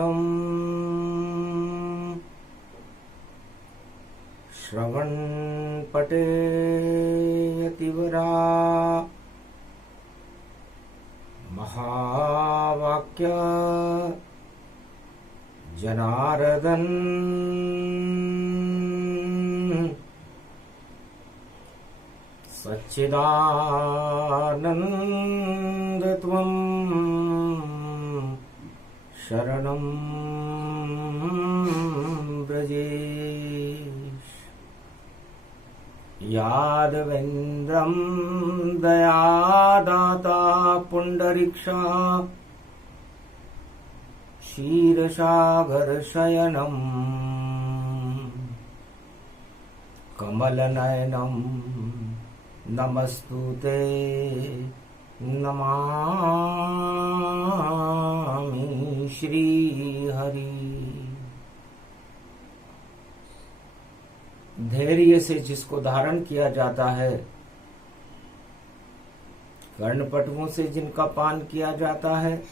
रामानुजम् श्रवणपठेयतिवरा महावाक्य जनार्दन सच्चिदानन्दत्वं शरणं व्रजेश। यादवेन्द्रं दयादाता पुण्डरीक्षा क्षीरसागरशयनं कमलनयनं नमस्तुते नमामि श्रीहरि। धैर्य से जिसको धारण किया जाता है, कर्णपटुओं से जिनका पान किया जाता है,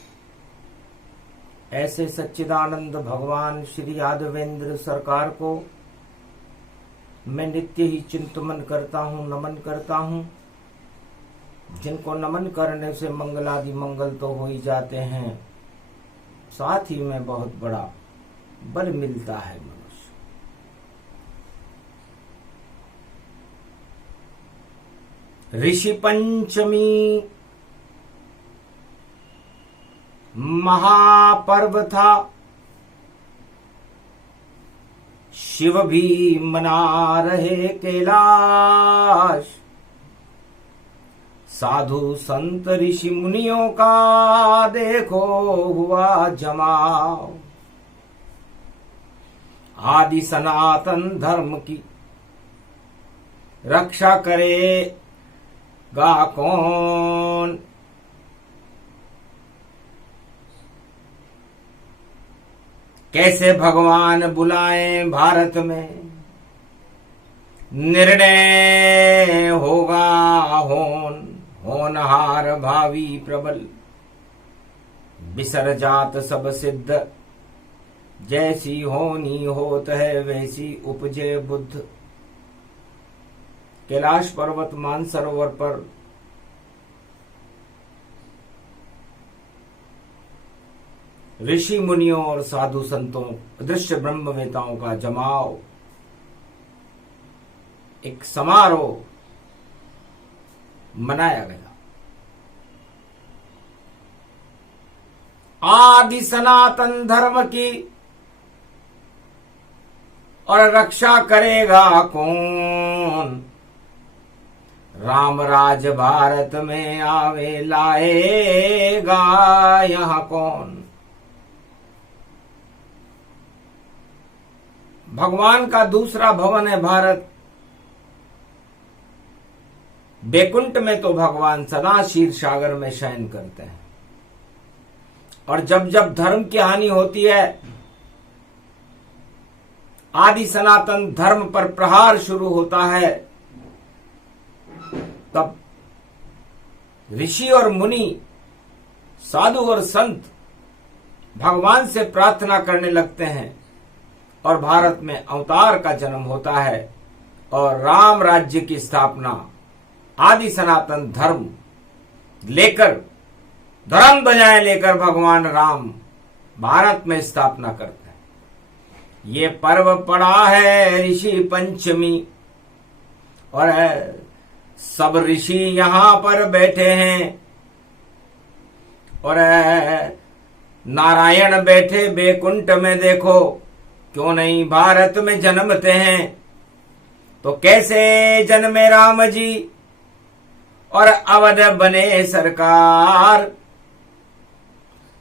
ऐसे सच्चिदानंद भगवान श्री यादवेंद्र सरकार को मैं नित्य ही चिंतन करता हूँ, नमन करता हूँ। जिनको नमन करने से मंगलादि मंगल तो हो ही जाते हैं, साथ ही में बहुत बड़ा बल मिलता है मनुष्य। ऋषि पंचमी महापर्व था, शिव भी मना रहे कैलाश। साधु संत ऋषि मुनियों का देखो हुआ जमाव। आदि सनातन धर्म की रक्षा करेगा कौन। कैसे भगवान बुलाएं भारत में, निर्णय होगा होनहार भावी प्रबल। बिसर जात सब सिद्ध, जैसी होनी होत है वैसी उपजे बुद्ध। कैलाश पर्वत मानसरोवर पर ऋषि मुनियों और साधु संतों, अदृश्य ब्रह्मवेताओं का जमाव, एक समारोह मनाया गया। आदि सनातन धर्म की और रक्षा करेगा कौन। राम राज भारत में आवे लाएगा यहां कौन। भगवान का दूसरा भवन है भारत। बैकुंठ में तो भगवान सदा क्षीर सागर में शयन करते हैं, और जब जब धर्म की हानि होती है, आदि सनातन धर्म पर प्रहार शुरू होता है, तब ऋषि और मुनि, साधु और संत भगवान से प्रार्थना करने लगते हैं और भारत में अवतार का जन्म होता है और राम राज्य की स्थापना, आदि सनातन धर्म लेकर, धर्म ध्वजाएं लेकर भगवान राम भारत में स्थापना करते हैं। ये पर्व पड़ा है ऋषि पंचमी, और सब ऋषि यहां पर बैठे हैं, और नारायण बैठे बैकुंठ में। देखो क्यों नहीं भारत में जन्मते हैं, तो कैसे जन्मे राम जी और अवध बने सरकार।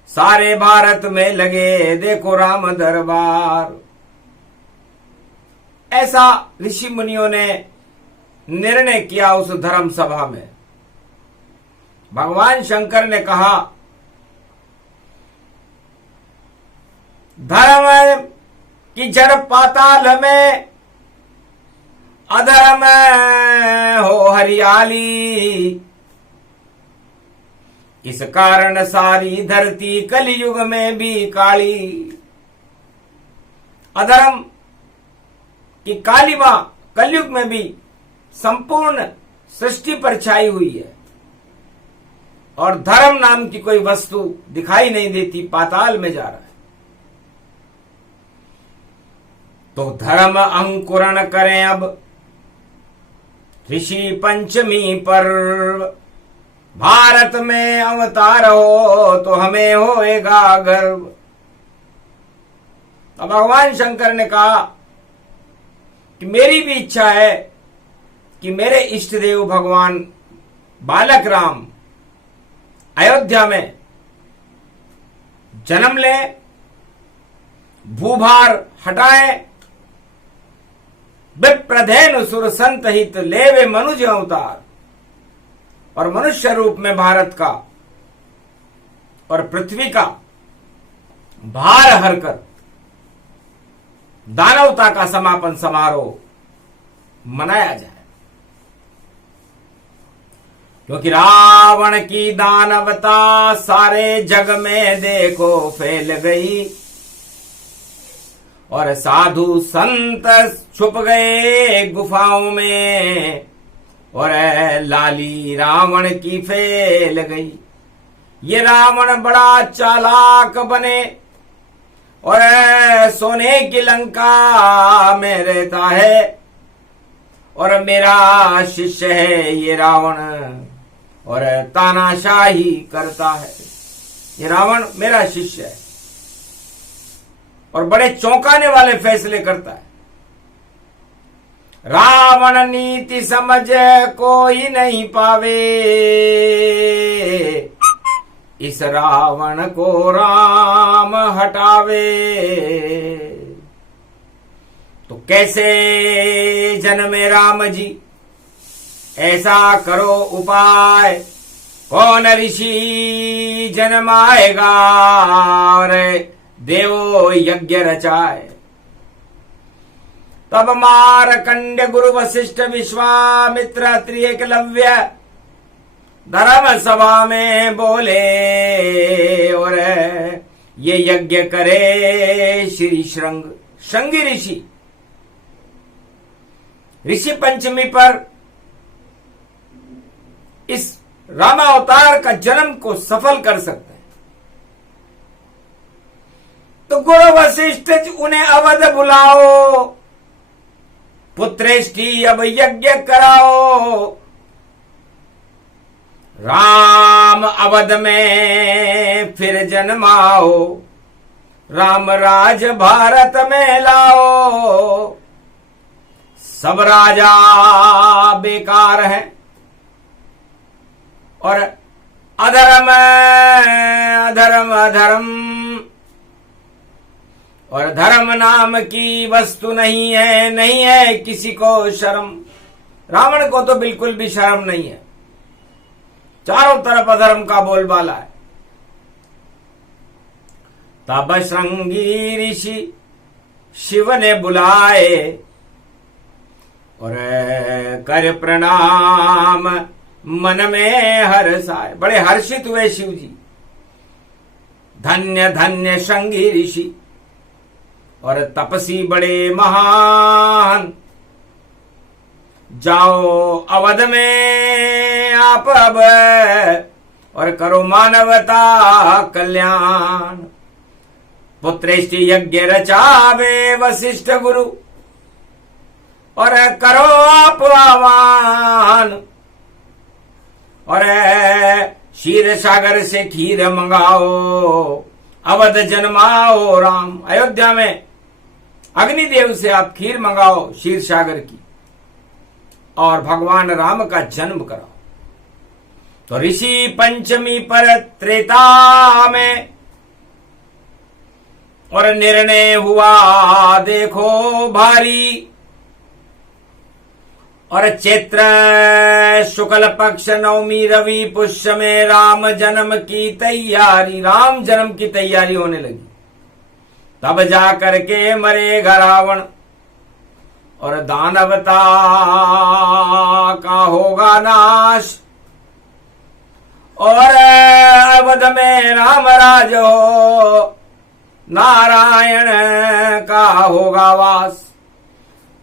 सारे भारत में लगे देखो राम दरबार। ऐसा ऋषि मुनियों ने निर्णय किया उस धर्म सभा में। भगवान शंकर ने कहा, धर्म की जड़ पाताल में, अधर्म हो हरियाली। इस कारण सारी धरती कलयुग में भी काली। अधर्म की कालिमा कलयुग में भी संपूर्ण सृष्टि पर छाई हुई है और धर्म नाम की कोई वस्तु दिखाई नहीं देती, पाताल में जा रहा है। तो धर्म अंकुरण करें अब ऋषि पंचमी पर्व, भारत में अवतार हो तो हमें होएगा गर्व। तो भगवान शंकर ने कहा कि मेरी भी इच्छा है कि मेरे इष्ट देव भगवान बालक राम अयोध्या में जन्म ले, भूभार हटाए, विप्रधेनु सुर संत हित लेवे मनुज अवतार, और मनुष्य रूप में भारत का और पृथ्वी का भार हरकर दानवता का समापन समारोह मनाया जाए। क्योंकि रावण की दानवता सारे जग में देखो फैल गई, और साधु संत छुप गए गुफाओं में, और लाली रावण की फैल गई। ये रावण बड़ा चालाक बने और सोने की लंका में रहता है, और मेरा शिष्य है ये रावण, और तानाशाही करता है। ये रावण मेरा शिष्य है और बड़े चौंकाने वाले फैसले करता है। रावण नीति समझ कोई नहीं पावे, इस रावण को राम हटावे। तो कैसे जन्मे राम जी, ऐसा करो उपाय, कौन ऋषि जन्माएगा और देवो यज्ञ रचाए। तब मारकंड्य गुरु वशिष्ठ विश्वामित्र अत्रि एकलव्य धर्म सभा में बोले, और ये यज्ञ करे श्री श्रृंगी ऋषि। ऋषि पंचमी पर इस रामावतार का जन्म को सफल कर सकते हैं। तो गुरु वशिष्ठ उन्हें अवध बुलाओ, पुत्रेष्टि अब यज्ञ कराओ। राम अवध में फिर जन्माओ, राम राज भारत में लाओ। सब राजा बेकार हैं और अधर्म अधर्म अधर्म, और धर्म नाम की वस्तु नहीं है, नहीं है किसी को शर्म। रावण को तो बिल्कुल भी शर्म नहीं है, चारों तरफ अधर्म का बोलबाला है। तब श्रृंगी ऋषि शिव ने बुलाए, और कर प्रणाम मन में हर्षाए। बड़े हर्षित हुए शिव जी। धन्य धन्य श्रृंगी ऋषि और तपसी बड़े महान, जाओ अवध में आप अब और करो मानवता कल्याण। पुत्रेष्टि यज्ञ रचावे वशिष्ठ गुरु, और करो आप आह्वान, और क्षीर सागर से खीर मंगाओ, अवध जन्माओ राम। अयोध्या में अग्निदेव से आप खीर मंगाओ क्षीर सागर की, और भगवान राम का जन्म कराओ। तो ऋषि पंचमी पर त्रेता में और निर्णय हुआ देखो भारी, और चैत्र शुक्ल पक्ष नवमी रवि पुष्य में राम जन्म की तैयारी, राम जन्म की तैयारी होने लगी। तब जाकर के मरेगा रावण, और दानवता का होगा नाश, और अवध में राम राज हो, नारायण का होगा वास।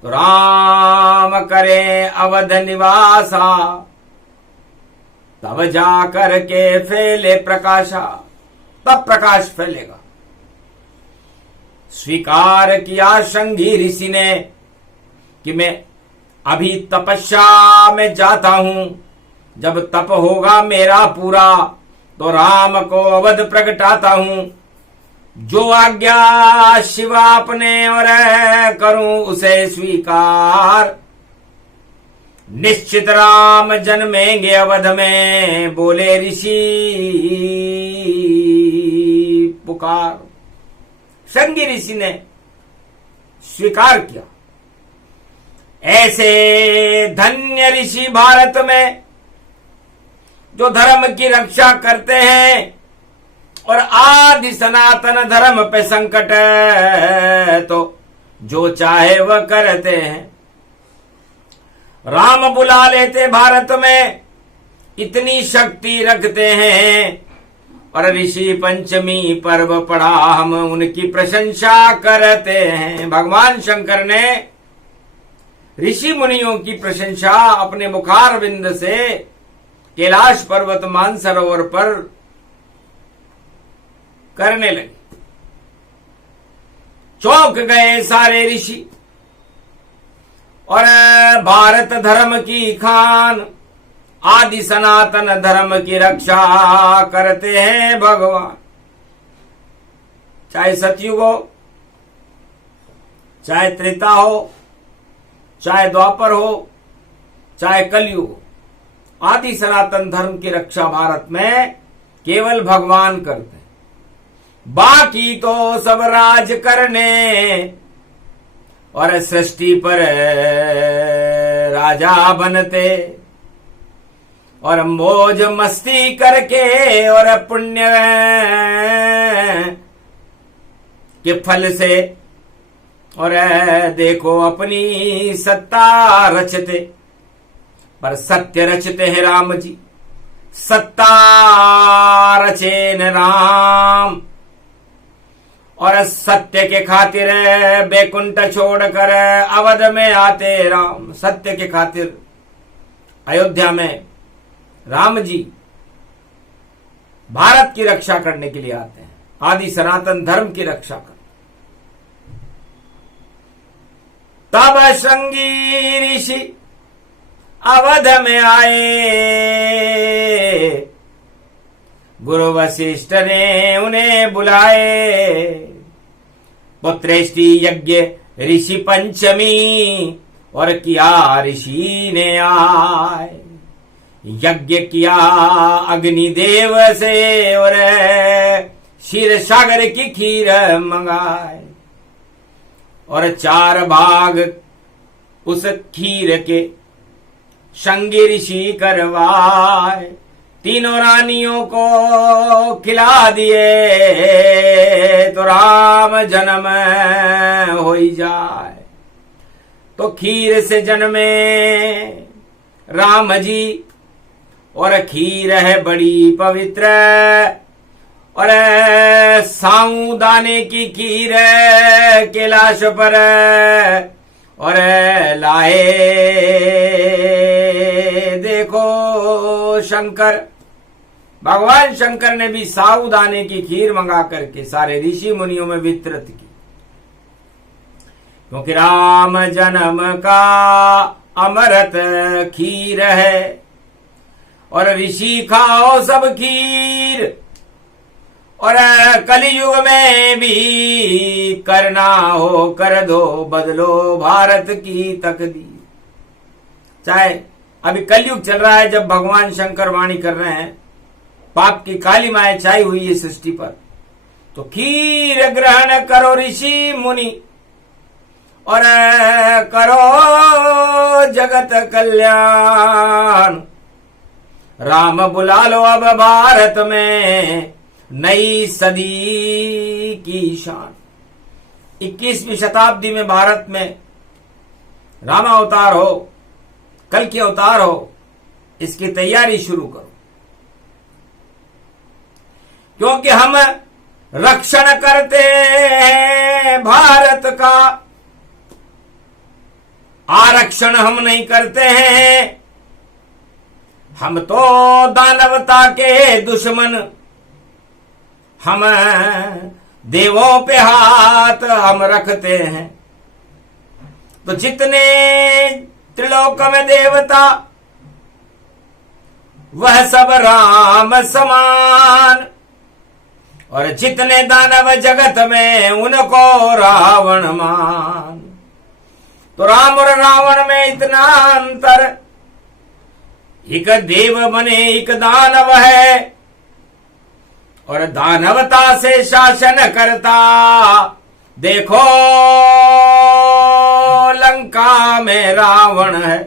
तो राम करे अवध निवासा, तब जाकर के फैले प्रकाशा, तब प्रकाश फैलेगा। स्वीकार किया शृंगी ऋषि ने कि मैं अभी तपस्या में जाता हूं, जब तप होगा मेरा पूरा तो राम को अवध प्रगटाता हूं। जो आज्ञा शिवा अपने और करूं उसे स्वीकार, निश्चित राम जन्मेंगे अवध में, बोले ऋषि पुकार। शृंगी ऋषि ने स्वीकार किया। ऐसे धन्य ऋषि भारत में जो धर्म की रक्षा करते हैं और आदि सनातन धर्म पे संकट है तो जो चाहे वह करते हैं। राम बुला लेते भारत में, इतनी शक्ति रखते हैं, और ऋषि पंचमी पर्व पड़ा हम उनकी प्रशंसा करते हैं। भगवान शंकर ने ऋषि मुनियों की प्रशंसा अपने मुखार बिंद से कैलाश पर्वत मानसरोवर पर करने लगे। चौंक गए सारे ऋषि, और भारत धर्म की खान, आदि सनातन धर्म की रक्षा करते हैं भगवान। चाहे सतयुग हो, चाहे त्रेता हो, चाहे द्वापर हो, चाहे कलयुग हो, आदि सनातन धर्म की रक्षा भारत में केवल भगवान करते हैं। बाकी तो सब राज करने और सृष्टि पर राजा बनते, और मौज मस्ती करके और पुण्य के फल से और देखो अपनी सत्ता रचते। पर सत्य रचते हैं राम जी, सत्ता रचे न राम, और सत्य के खातिर बैकुंठ छोड़कर अवध में आते राम। सत्य के खातिर अयोध्या में राम जी भारत की रक्षा करने के लिए आते हैं, आदि सनातन धर्म की रक्षा कर। तब श्रृंगी ऋषि अवध में आए, गुरु वशिष्ठ ने उन्हें बुलाए। पुत्रेष्टि यज्ञ ऋषि पंचमी, और किया ऋषि ने आए। यज्ञ किया अग्निदेव से, और क्षीर सागर की खीर मंगाए, और 4 भाग उस खीर के शृंगी ऋषि करवाए। तीनों रानियों को खिला दिए तो राम जन्म हो ही जाए। तो खीर से जन्मे राम जी, और खीर है बड़ी पवित्र, और साऊ दाने की खीर कैलाश पर और लाए। देखो शंकर, भगवान शंकर ने भी साबूदाने की खीर मंगा करके सारे ऋषि मुनियों में वितरित की, क्योंकि राम जन्म का अमृत खीर है। और ऋषि खाओ सब खीर, और कलयुग में भी करना हो कर दो, बदलो भारत की तकदीर। चाहे अभी कलयुग चल रहा है, जब भगवान शंकर वाणी कर रहे हैं, पाप की काली माया छाई हुई है सृष्टि पर, तो खीर ग्रहण करो ऋषि मुनि, और करो जगत कल्याण। राम बुला लो अब भारत में नई सदी की शान। 21वीं शताब्दी में भारत में राम अवतार हो, कल की अवतार हो, इसकी तैयारी शुरू करो, क्योंकि हम रक्षण करते हैं भारत का, आरक्षण हम नहीं करते हैं। हम तो दानवता के दुश्मन, हम देवों पे हाथ हम रखते हैं। तो जितने त्रिलोक में देवता वह सब राम समान, और जितने दानव जगत में उनको रावण मान। तो राम और रावण में इतना अंतर, एक देव बने एक दानव है, और दानवता से शासन करता देखो लंका में रावण है।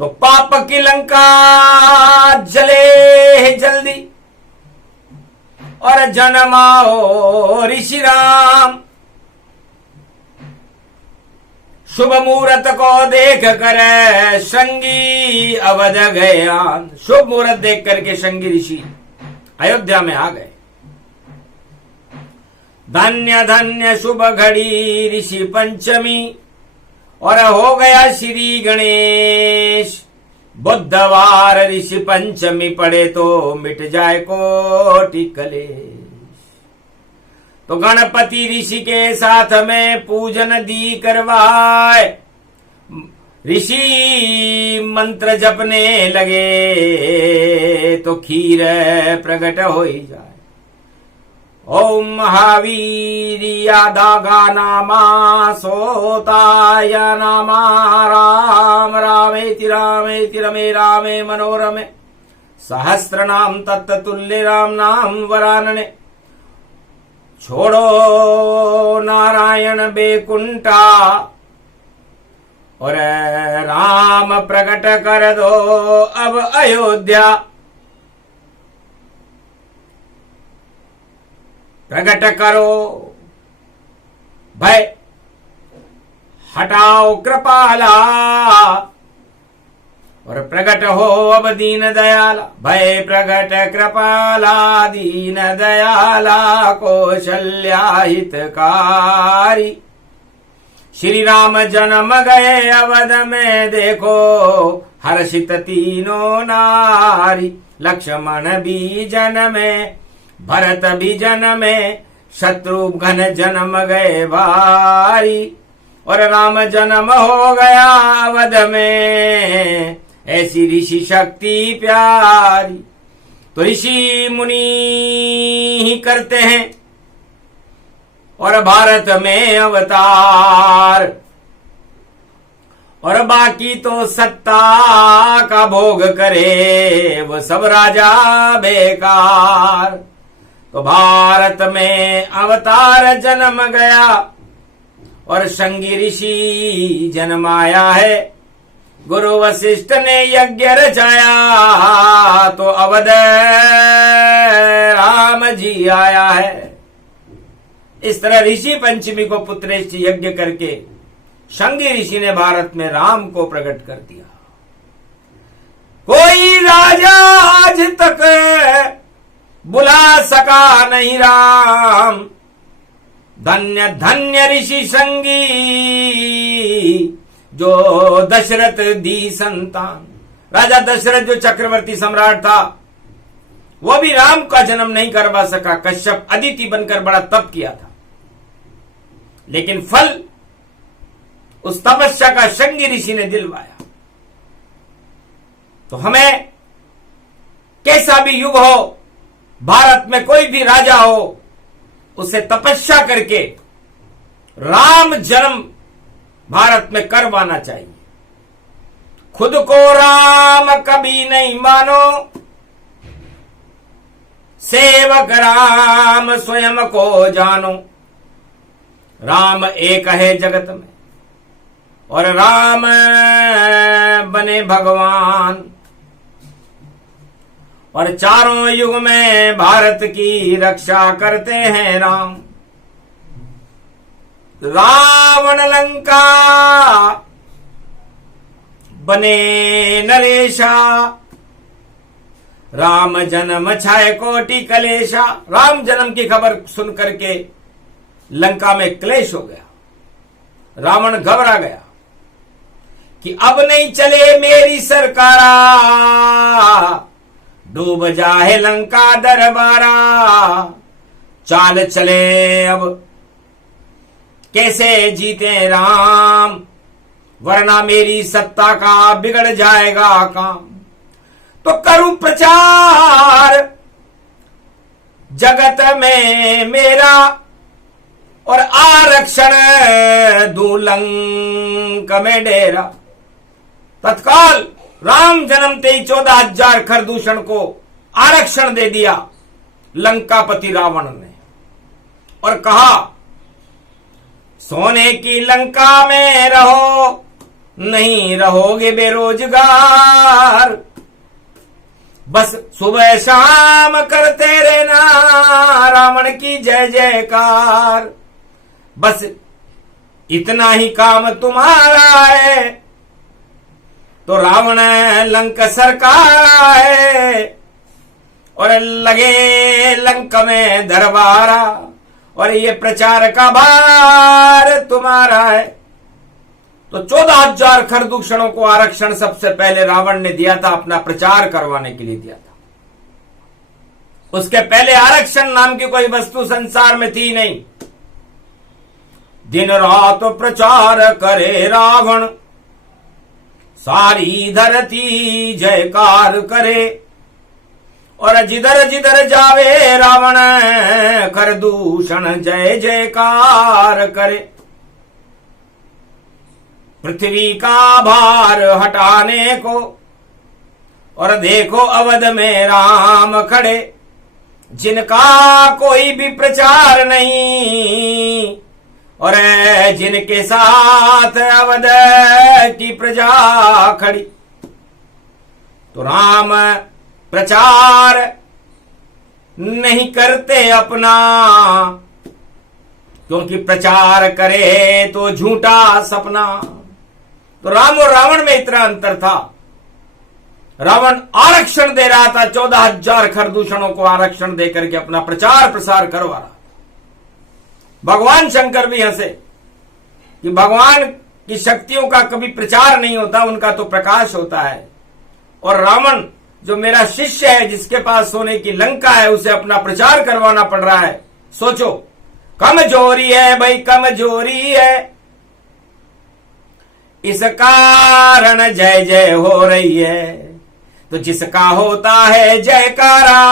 तो पाप की लंका जले जल्दी, और जन्माओ ऋषि राम। शुभ मुहूर्त को देख कर श्रृंगी अवध गयान। शुभ मुहूर्त देख करके श्रृंगी ऋषि अयोध्या में आ गए। धन्य धन्य शुभ घड़ी ऋषि पंचमी, और हो गया श्री गणेश बुधवार। ऋषि पंचमी पड़े तो मिट जाए कोटि कलेश। तो गणपति ऋषि के साथ में पूजन दी करवाए, ऋषि मंत्र जपने लगे तो खीर प्रकट हो ही जाए। ओम महावीरिया दागा नामा सोताय नामा राम रामेति रामेति रमे रामे मनोरमे सहस्रनाम तत्तुल्य राम नाम वरानने। छोड़ो नारायण बेकुंठा, और राम प्रकट कर दो अब अयोध्या। प्रकट करो भय हटाओ कृपाला, और प्रकट हो अब दीन दयाला। भय प्रकट कृपाला दीन दयाला कौशल्या हितकारी। श्री राम जन्म गए अवध में देखो हर्षित तीनों नारी। लक्ष्मण भी जन्मे भरत भी जन्मे शत्रुघ्न जन्म गए भारी, और राम जन्म हो गया अवध में ऐसी ऋषि शक्ति प्यारी। तो ऋषि मुनि ही करते हैं और भारत में अवतार, और बाकी तो सत्ता का भोग करे वो सब राजा बेकार। तो भारत में अवतार जन्म गया और श्रृंगी ऋषि जन्माया है। गुरु वशिष्ठ ने यज्ञ रचाया तो अवध राम जी आया है। इस तरह ऋषि पंचमी को पुत्रेष्ठ यज्ञ करके श्रृंगी ऋषि ने भारत में राम को प्रकट कर दिया। कोई राजा आज तक बुला सका नहीं राम, धन्य धन्य ऋषि श्रृंगी जो दशरथ दी संतान। राजा दशरथ जो चक्रवर्ती सम्राट था वो भी राम का जन्म नहीं करवा सका। कश्यप अदिति बनकर बड़ा तप किया था, लेकिन फल उस तपस्या का श्रृंगी ऋषि ने दिलवाया। तो हमें कैसा भी युग हो, भारत में कोई भी राजा हो, उसे तपस्या करके राम जन्म भारत में करवाना चाहिए। खुद को राम कभी नहीं मानो, सेवक राम स्वयं को जानो। राम एक है जगत में और राम बने भगवान, और चारों युग में भारत की रक्षा करते हैं राम। रावण लंका बने नरेशा, राम जन्म छाय कोटि कलेशा। राम जन्म की खबर सुन करके लंका में क्लेश हो गया। रावण घबरा गया कि अब नहीं चले मेरी सरकारा, डूब जाए लंका दरबारा। चाल चले अब कैसे जीते राम, वरना मेरी सत्ता का बिगड़ जाएगा काम। तो करूं प्रचार जगत में मेरा, और आरक्षण दूं लंक में डेरा। तत्काल राम जन्मते ही 14,000 खरदूषण को आरक्षण दे दिया लंकापति रावण ने, और कहा सोने की लंका में रहो, नहीं रहोगे बेरोजगार। बस सुबह शाम करते रहना रावण की जय जयकार। बस इतना ही काम तुम्हारा है, तो रावण लंक सरकार आए, और लगे लंक में दरबारा, और ये प्रचार का भार तुम्हारा है। तो 14,000 खरदूषणों को आरक्षण सबसे पहले रावण ने दिया था, अपना प्रचार करवाने के लिए दिया था। उसके पहले आरक्षण नाम की कोई वस्तु संसार में थी नहीं। दिन रात प्रचार करे रावण, सारी धरती जयकार करे, और जिधर जिधर जावे रावण खरदूषण जय जयकार करे। पृथ्वी का भार हटाने को, और देखो अवध में राम खड़े, जिनका कोई भी प्रचार नहीं, और जिनके साथ अवध की प्रजा खड़ी। तो राम प्रचार नहीं करते अपना, क्योंकि प्रचार करे तो झूठा सपना। तो राम और रावण में इतना अंतर था। रावण आरक्षण दे रहा था, 14,000 खरदूषणों को आरक्षण देकर के अपना प्रचार प्रसार करवा रहा। भगवान शंकर भी हंसे कि भगवान की शक्तियों का कभी प्रचार नहीं होता, उनका तो प्रकाश होता है। और रावण जो मेरा शिष्य है, जिसके पास सोने की लंका है, उसे अपना प्रचार करवाना पड़ रहा है। सोचो, कमजोरी है भाई, कमजोरी है, इस कारण जय जय हो रही है। तो जिसका होता है जयकारा,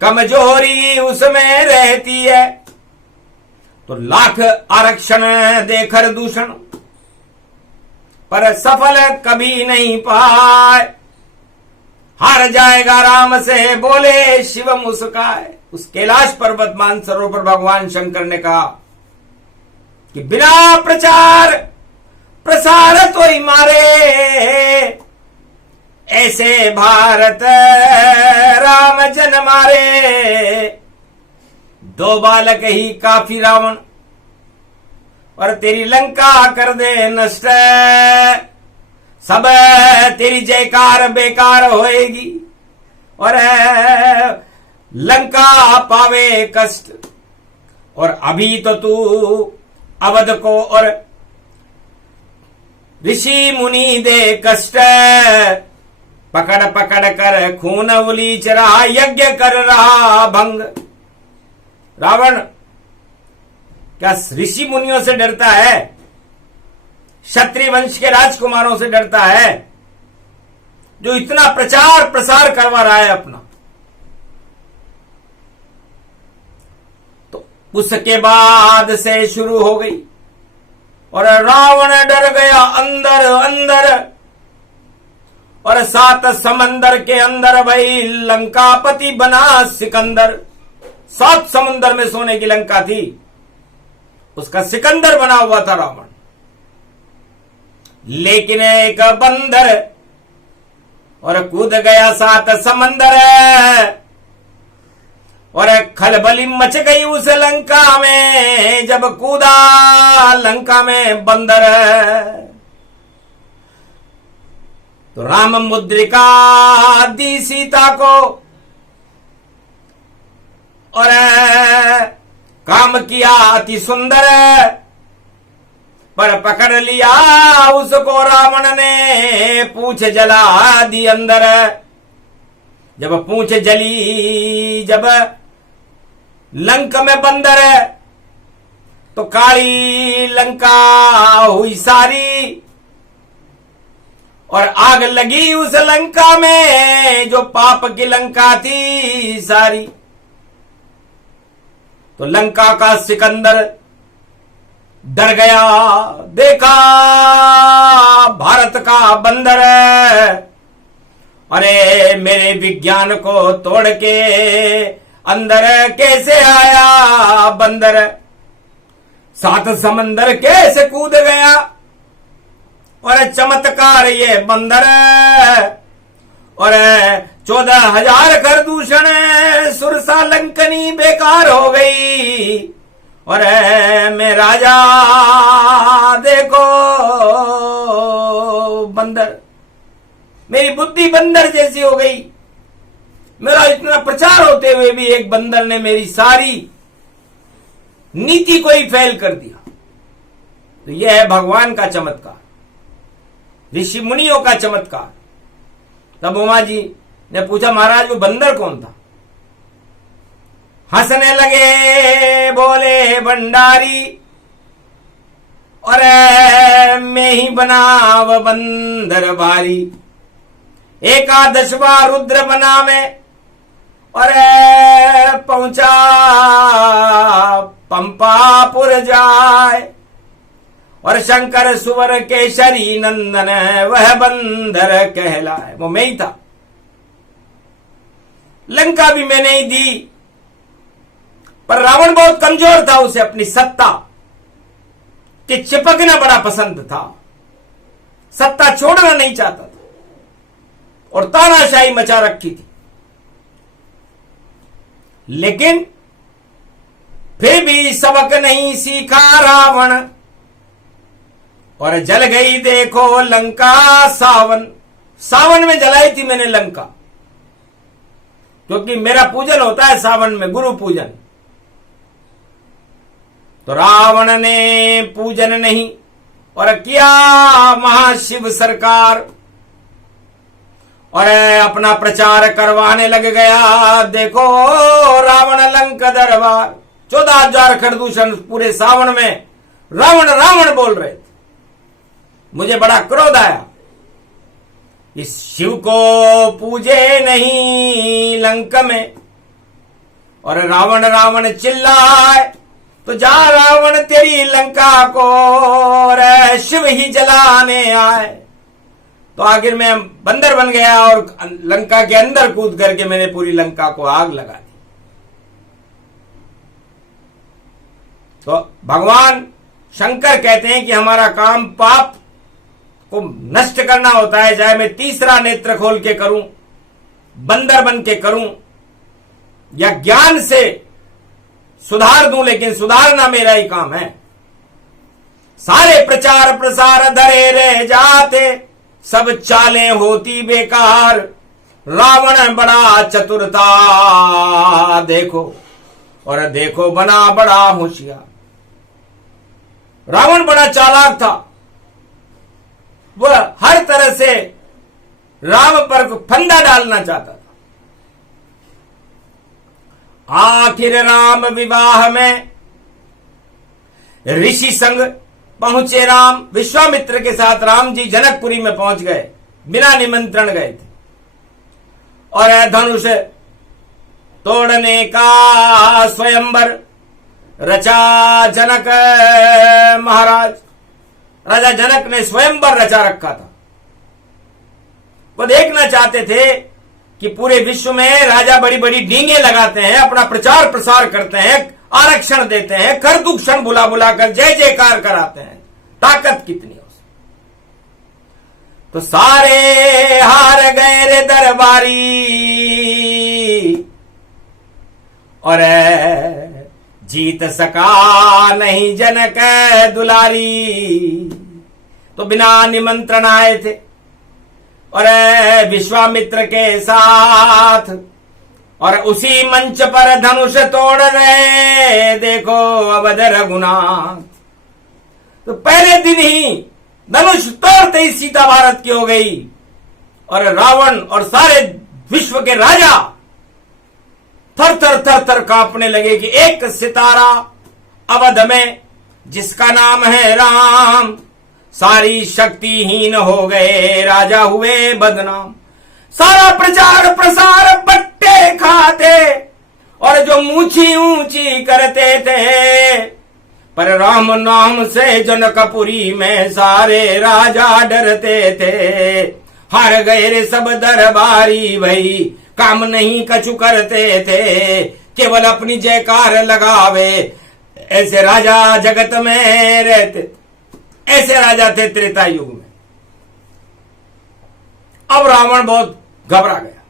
कमजोरी उसमें रहती है। तो लाख आरक्षण दे खरदूषण, पर सफल कभी नहीं पाए। हार जाएगा राम से बोले शिव मुस्काए। उस कैलाश पर्वत मानसरोवर भगवान शंकर ने कहा कि बिना प्रचार प्रसार तो ही मारे, ऐसे भारत राम जन मारे। 2 बालक ही काफी रावण, और तेरी लंका कर दे नष्ट। सब तेरी जयकार बेकार होएगी, और लंका पावे कष्ट। और अभी तो तू अवध को और ऋषि मुनि दे कष्ट। पकड़ पकड़ कर खून उलीच रहा, यज्ञ कर रहा भंग। रावण क्या ऋषि मुनियों से डरता है? क्षत्रिय वंश के राजकुमारों से डरता है, जो इतना प्रचार प्रसार करवा रहा है अपना। तो उसके बाद से शुरू हो गई, और रावण डर गया अंदर अंदर, और 7 समंदर के अंदर भाई लंकापति बना सिकंदर। 7 समंदर में सोने की लंका थी, उसका सिकंदर बना हुआ था रावण। लेकिन एक बंदर और कूद गया 7 समंदर, और खलबली मच गई उस लंका में जब कूदा लंका में बंदर। तो राम मुद्रिका दी सीता को और काम किया अति सुंदर, पर पकड़ लिया उसको रावण ने पूंछ जला दी अंदर। जब पूंछ जली जब लंक में बंदर, तो काली लंका हुई सारी और आग लगी उस लंका में जो पाप की लंका थी सारी। तो लंका का सिकंदर डर गया, देखा भारत का बंदर, अरे मेरे विज्ञान को तोड़ के अंदर कैसे आया बंदर, 7 समंदर कैसे कूद गया, और चमत्कार ये बंदर, और 14,000 खरदूषण सुरसा लंकनी बेकार हो गई, और मैं राजा देखो बंदर, मेरी बुद्धि बंदर जैसी हो गई। मेरा इतना प्रचार होते हुए भी एक बंदर ने मेरी सारी नीति को ही फेल कर दिया। तो यह है भगवान का चमत्कार, ऋषि मुनियों का चमत्कार। तब उमा जी ने पूछा, महाराज वो बंदर कौन था? हंसने लगे, बोले भंडारी, और मैं ही बना वो बंदर भारी, 11वां रुद्र बना में, और पहुंचा पंपापुर जाए, और शंकर सुवर केशरी नंदन वह बंदर कहलाए। वो मैं ही था, लंका भी मैंने ही दी, पर रावण बहुत कमजोर था, उसे अपनी सत्ता के चिपकना बड़ा पसंद था, सत्ता छोड़ना नहीं चाहता था, और तानाशाही मचा रखी थी। लेकिन फिर भी सबक नहीं सीखा रावण, और जल गई देखो लंका सावन। सावन में जलाई थी मैंने लंका, क्योंकि मेरा पूजन होता है सावन में, गुरु पूजन। तो रावण ने पूजन नहीं और किया महाशिव सरकार, और अपना प्रचार करवाने लग गया। देखो रावण लंका दरबार, 14,000 खरदूषण पूरे सावन में रावण रावण बोल रहे थे। मुझे बड़ा क्रोध आया, इस शिव को पूजे नहीं लंक में, और रावण रावण चिल्लाए, तो जा रावण तेरी लंका को और शिव ही जलाने आए। तो आखिर मैं बंदर बन गया और लंका के अंदर कूद करके मैंने पूरी लंका को आग लगा दी। तो भगवान शंकर कहते हैं कि हमारा काम पाप को नष्ट करना होता है, चाहे मैं तीसरा नेत्र खोल के करूं, बंदर बन के करूं, या ज्ञान से सुधार दूं, लेकिन सुधारना मेरा ही काम है। सारे प्रचार प्रसार धरे रह जाते, सब चालें होती बेकार, रावण बड़ा चतुर था देखो, और देखो बना बड़ा होशियार। रावण बड़ा चालाक था, वह हर तरह से राम पर फंदा डालना चाहता था। आखिर राम विवाह में ऋषि संग पहुंचे राम, विश्वामित्र के साथ राम जी जनकपुरी में पहुंच गए, बिना निमंत्रण गए थे, और धनुष तोड़ने का स्वयंवर रचा जनक महाराज। राजा जनक ने स्वयंवर रचा रखा था। वो देखना चाहते थे कि पूरे विश्व में राजा बड़ी बड़ी डींगे लगाते हैं, अपना प्रचार प्रसार करते हैं, आरक्षण देते हैं, खरदूषण बुला बुला कर जय जयकार कराते हैं, ताकत कितनी हो। तो सारे हार गए रे दरबारी, और जीत सका नहीं जनक दुलारी। तो बिना निमंत्रण आए थे, और विश्वामित्र के साथ, और उसी मंच पर धनुष तोड़ रहे देखो अवध रघुनाथ। तो पहले दिन ही धनुष तोड़ते ही सीता भारत की हो गई, और रावण और सारे विश्व के राजा थर थर थर थर कांपने लगे कि एक सितारा अवध में जिसका नाम है राम, सारी शक्तिहीन हो गए, राजा हुए बदनाम। सारा प्रचार प्रसार बट्टे खाते और जो ऊंची ऊंची करते थे, पर राम नाम से जनकपुरी में सारे राजा डरते थे। हार गए रे सब दरबारी भई, काम नहीं कछु करते थे, केवल अपनी जयकार लगावे, ऐसे राजा जगत में रहते। ऐसे राजा थे त्रेता युग में। अब रावण बहुत घबरा गया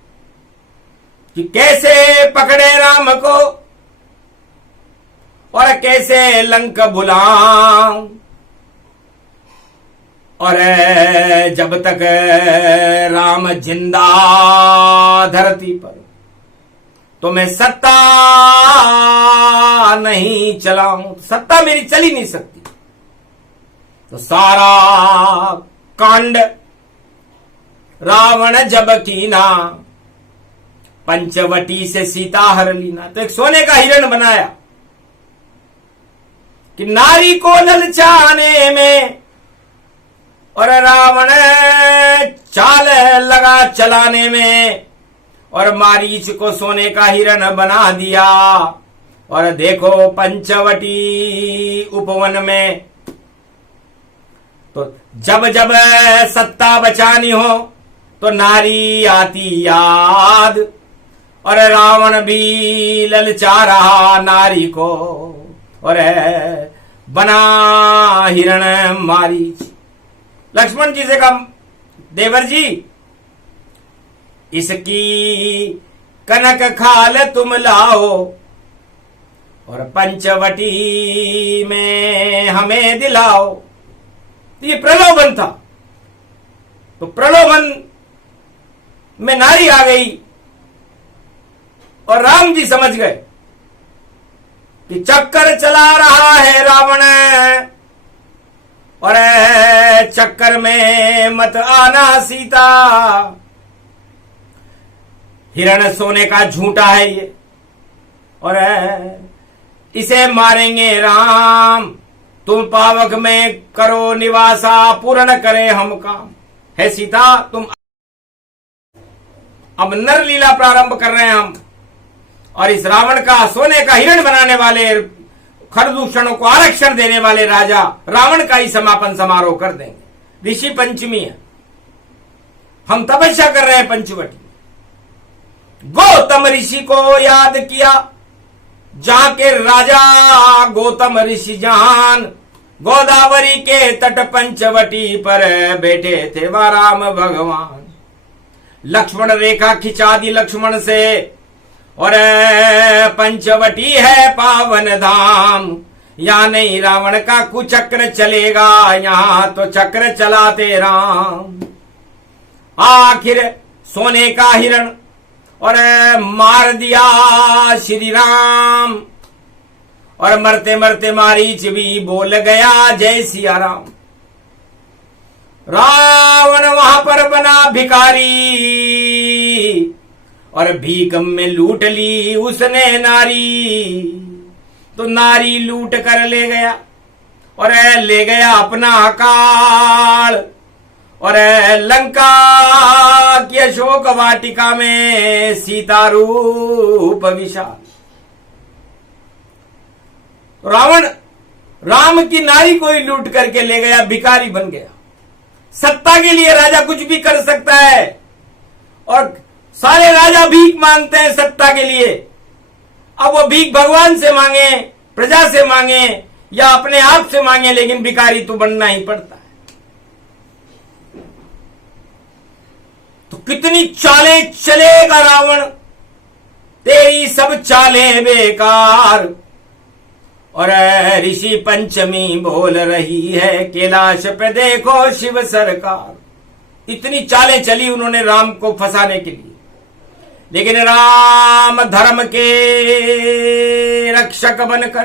कि कैसे पकड़े राम को और कैसे लंक बुलाऊं, और जब तक राम जिंदा धरती पर तो मैं सत्ता नहीं चलाऊं, सत्ता मेरी चल ही नहीं सकती। तो सारा कांड रावण जब कीना, पंचवटी से सीता हर लीना। तो एक सोने का हिरण बनाया कि नारी को ललचाने में, और रावण चाल लगा चलाने में, और मारीच को सोने का हिरण बना दिया। और देखो पंचवटी उपवन में तो जब जब सत्ता बचानी हो तो नारी आती याद, और रावण भी ललचा रहा नारी को, और बना हिरण मारीच। लक्ष्मण जी से कहा, देवर जी इसकी कनक खाल तुम लाओ, और पंचवटी में हमें दिलाओ। तो ये प्रलोभन था। तो प्रलोभन में नारी आ गई, और राम जी समझ गए कि चक्कर चला रहा है रावण, और चक्कर में मत आना सीता। हिरण सोने का झूठा है ये, और इसे मारेंगे राम। तुम पावक में करो निवासा, पूर्ण करें हम काम। है सीता, तुम अब नर लीला प्रारंभ कर रहे हैं हम, और इस रावण का सोने का हिरण बनाने वाले, खरदूषणों को आरक्षण देने वाले राजा रावण का ही समापन समारोह कर देंगे। ऋषि पंचमी है, हम तपस्या कर रहे हैं पंचवटी। गौतम ऋषि को याद किया, जहां के राजा गौतम ऋषि जहान, गोदावरी के तट पंचवटी पर बैठे थे वह राम भगवान। लक्ष्मण रेखा खिंचा दी लक्ष्मण से, और पंचवटी है पावन धाम, यहां नहीं रावण का कुचक्र चलेगा, यहां तो चक्र चलाते राम। आखिर सोने का हिरण और मार दिया श्री राम, और मरते मरते मारीच भी बोल गया जय सिया राम। रावण वहां पर बना भिखारी, और भीख में लूट ली उसने नारी। तो नारी लूट कर ले गया, और ले गया अपना काल, और लंका की अशोक वाटिका में सीता रूप विशाल। रावण राम की नारी को ही लूट करके ले गया, भिखारी बन गया। सत्ता के लिए राजा कुछ भी कर सकता है, और सारे राजा भीख मांगते हैं सत्ता के लिए। अब वो भीख भगवान से मांगे, प्रजा से मांगे, या अपने आप से मांगे, लेकिन भिखारी तो बनना ही पड़ता है। तो कितनी चालें चलेगा रावण, तेरी सब चालें बेकार। और ऋषि पंचमी बोल रही है, कैलाश पे देखो शिव सरकार। इतनी चालें चली उन्होंने राम को फंसाने के लिए, लेकिन राम धर्म के रक्षक बनकर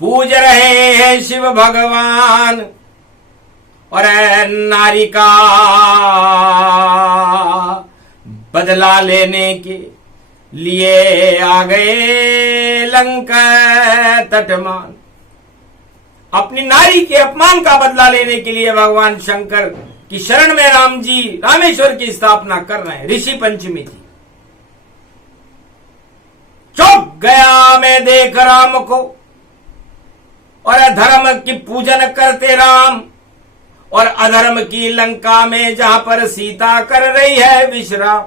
पूज रहे हैं शिव भगवान, और नारी का बदला लेने के लिए आ गए लंका तटमान। अपनी नारी के अपमान का बदला लेने के लिए भगवान शंकर की शरण में राम जी रामेश्वर की स्थापना कर रहे हैं। ऋषि पंचमी थी। चौंक गया मैं देख राम को, और धर्म की पूजन करते राम, और अधर्म की लंका में जहां पर सीता कर रही है विश्राम।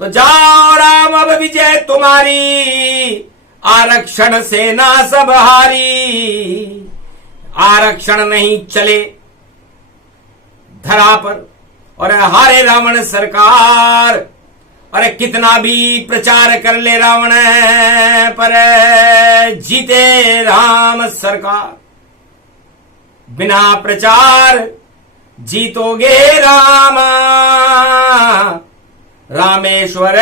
तो जाओ राम अब विजय तुम्हारी, आरक्षण सेना सब हारी। आरक्षण नहीं चले धरा पर, और हारे रावण सरकार। अरे कितना भी प्रचार कर ले रावण पर, जीते राम सरकार। बिना प्रचार जीतोगे रामा, रामेश्वर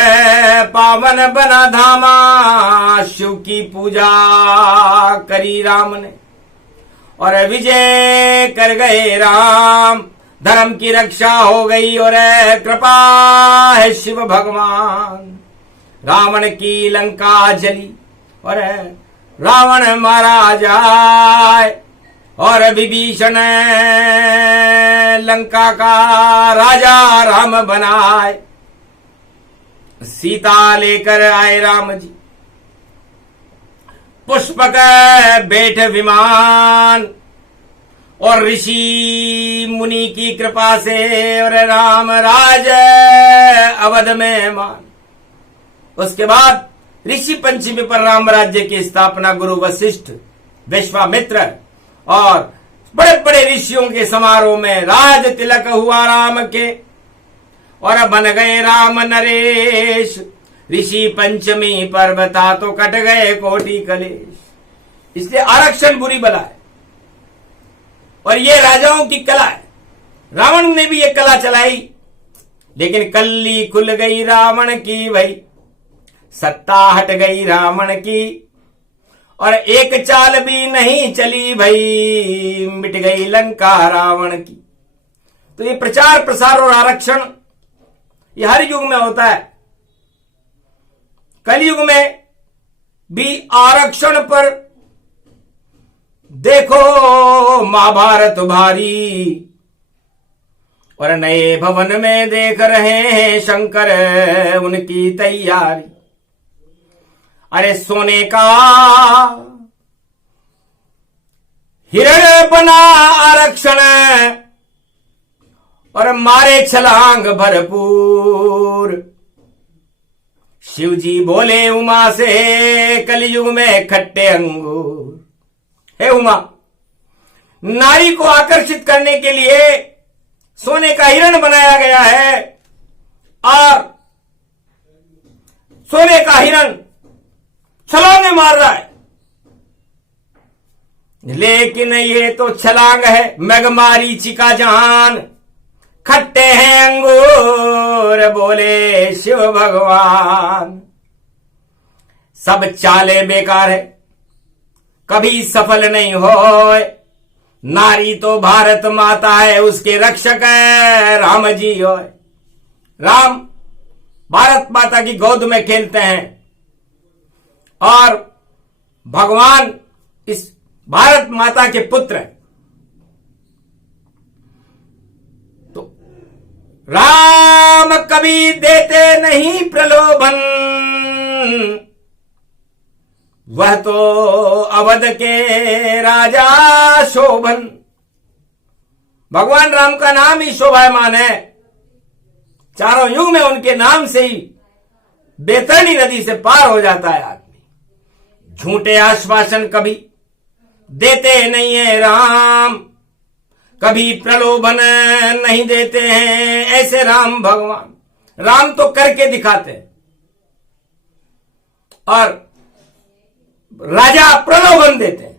पावन बना धामा। शिव की पूजा करी राम ने, और विजय कर गए राम। धर्म की रक्षा हो गई, और कृपा है शिव भगवान। रावण की लंका जली, और रावण मारा जाए, और विभीषण लंका का राजा राम बनाए। सीता लेकर आए राम जी, पुष्पक बैठ विमान, और ऋषि मुनि की कृपा से और राम राज अवध में मान। उसके बाद ऋषि पंचमी पर राम राज्य की स्थापना गुरु वशिष्ठ, विश्वामित्र और बड़े बड़े ऋषियों के समारोह में राज तिलक हुआ राम के, और बन गए राम नरेश। ऋषि पंचमी पर बता तो कट गए कोटि कलेश। इसलिए आरक्षण बुरी बला है, और ये राजाओं की कला है। रावण ने भी ये कला चलाई, लेकिन कल्ली खुल गई रावण की भाई। सत्ता हट गई रावण की, और एक चाल भी नहीं चली भाई। मिट गई लंका रावण की। तो ये प्रचार प्रसार और आरक्षण ये हर युग में होता है। कलयुग में भी आरक्षण पर देखो महाभारत भारी, और नए भवन में देख रहे हैं शंकर उनकी तैयारी। अरे सोने का हिरण बना आरक्षण, और मारे छलांग भरपूर। शिवजी बोले उमा से कलयुग में खट्टे अंगूर। हे उमा, नारी को आकर्षित करने के लिए सोने का हिरण बनाया गया है, और सोने का हिरण छलांगे मार रहा है। लेकिन ये तो छलांग है मेघमारीची का जहान। खट्टे हैं अंगूर बोले शिव भगवान। सब चाले बेकार है, कभी सफल नहीं होए। नारी तो भारत माता है, उसके रक्षक है राम जी होए। राम भारत माता की गोद में खेलते हैं, और भगवान इस भारत माता के पुत्र हैं। तो राम कभी देते नहीं प्रलोभन, वह तो अवध के राजा शोभन। भगवान राम का नाम ही शोभायमान है। चारों युग में उनके नाम से ही बैतरणी नदी से पार हो जाता है आदमी। झूठे आश्वासन कभी देते नहीं है राम, कभी प्रलोभन नहीं देते हैं ऐसे राम भगवान। राम तो करके दिखाते हैं, और राजा प्रलोभन देते हैं,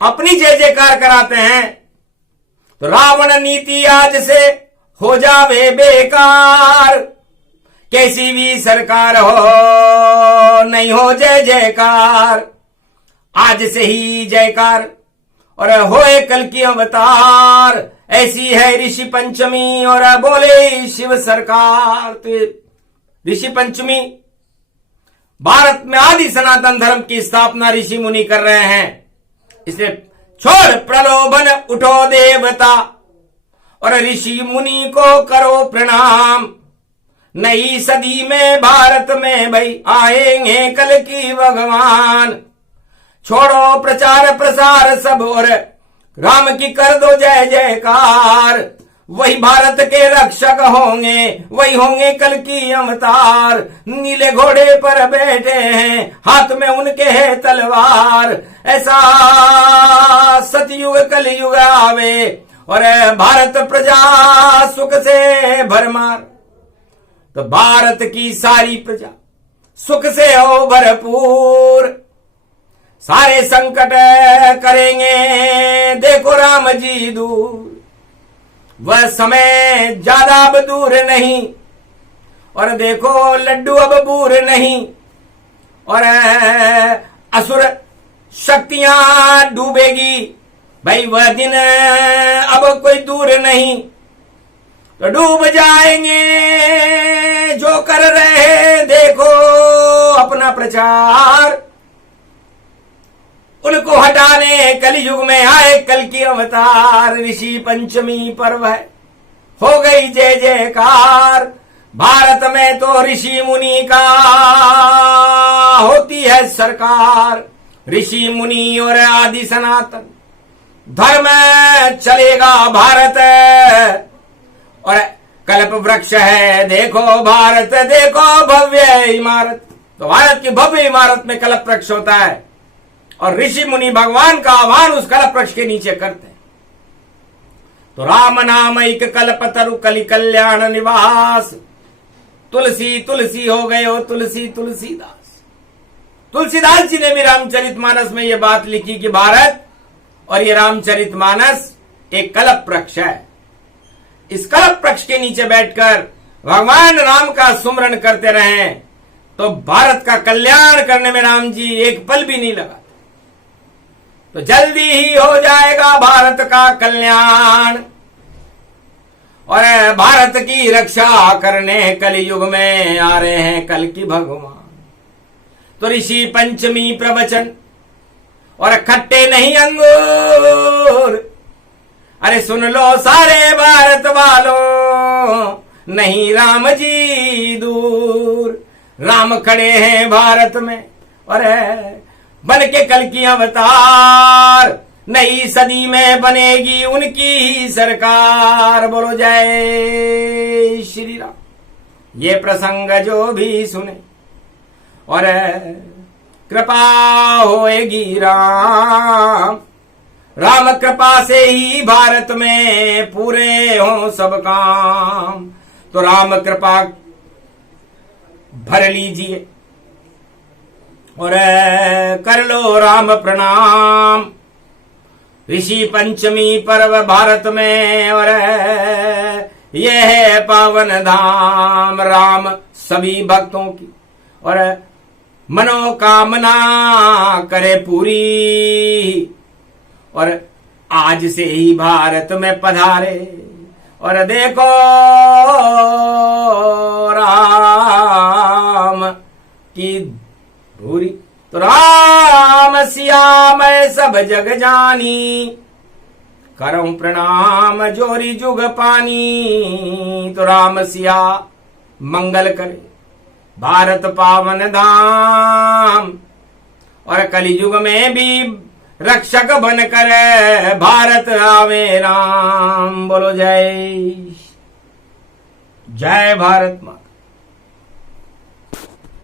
अपनी जय जयकार कराते हैं, तो रावण नीति आज से हो जावे बेकार, कैसी भी सरकार हो नहीं हो जय जयकार, आज से ही जयकार और होए कल की अवतार, ऐसी है ऋषि पंचमी और बोले शिव सरकार। तो ऋषि पंचमी भारत में आदि सनातन धर्म की स्थापना ऋषि मुनि कर रहे हैं, इसलिए छोड़ प्रलोभन उठो देवता और ऋषि मुनि को करो प्रणाम। नई सदी में भारत में भाई आएंगे कल की भगवान, छोड़ो प्रचार प्रसार सब और राम की कर दो जय जयकार, वही भारत के रक्षक होंगे, वही होंगे कल की अवतार। नीले घोड़े पर बैठे हैं, हाथ में उनके है तलवार, ऐसा सतयुग कलयुग आवे और भारत प्रजा सुख से भरमार। तो भारत की सारी प्रजा सुख से हो भरपूर, सारे संकट करेंगे देखो राम जी दूर। वह समय ज्यादा अब दूर नहीं और देखो लड्डू अब बूर नहीं, और असुर शक्तियां डूबेगी भाई वह दिन अब कोई दूर नहीं। तो डूब जाएंगे जो कर रहे देखो अपना प्रचार, उनको हटाने कलयुग में आए कल की अवतार। ऋषि पंचमी पर्व है, हो गई जय जयकार, भारत में तो ऋषि मुनि का होती है सरकार। ऋषि मुनि और आदि सनातन धर्म चलेगा भारत, और कल्प वृक्ष है देखो भारत, देखो भव्य इमारत। तो भारत की भव्य इमारत में कल्प वृक्ष होता है और ऋषि मुनि भगवान का आह्वान उस कल्प वृक्ष के नीचे करते हैं। तो राम नाम एक कल्प तरु कलि कल्याण निवास, तुलसी तुलसी हो गए हो तुलसी तुलसीदास। तुलसीदास जी ने भी रामचरितमानस में यह बात लिखी कि भारत और ये रामचरितमानस एक कल्प वृक्ष है। इस कल्प वृक्ष के नीचे बैठकर भगवान राम का सुमरण करते रहें तो भारत का कल्याण करने में राम जी एक पल भी नहीं लगा। तो जल्दी ही हो जाएगा भारत का कल्याण और भारत की रक्षा करने कलयुग में आ रहे हैं कल की भगवान। तो ऋषि पंचमी प्रवचन और खट्टे नहीं अंगूर, अरे सुन लो सारे भारत वालों, नहीं राम जी दूर। राम खड़े हैं भारत में और बन के कल की अवतार, नई सदी में बनेगी उनकी ही सरकार। बोलो जय श्री राम। ये प्रसंग जो भी सुने और कृपा होएगी राम, राम कृपा से ही भारत में पूरे हों सब काम। तो राम कृपा भर लीजिए और कर लो राम प्रणाम। ऋषि पंचमी पर्व भारत में और यह है पावन धाम, राम सभी भक्तों की और मनोकामना करे पूरी। और आज से ही भारत में पधारे और देखो राम की धूरी। तो राम सिया मैं सब जग जानी, करऊं प्रणाम जोरी जुग पानी। तो राम सिया मंगल करे भारत पावन धाम, और कलयुग में भी रक्षक बनकर भारत आवे राम। बोलो जय जय भारत माता।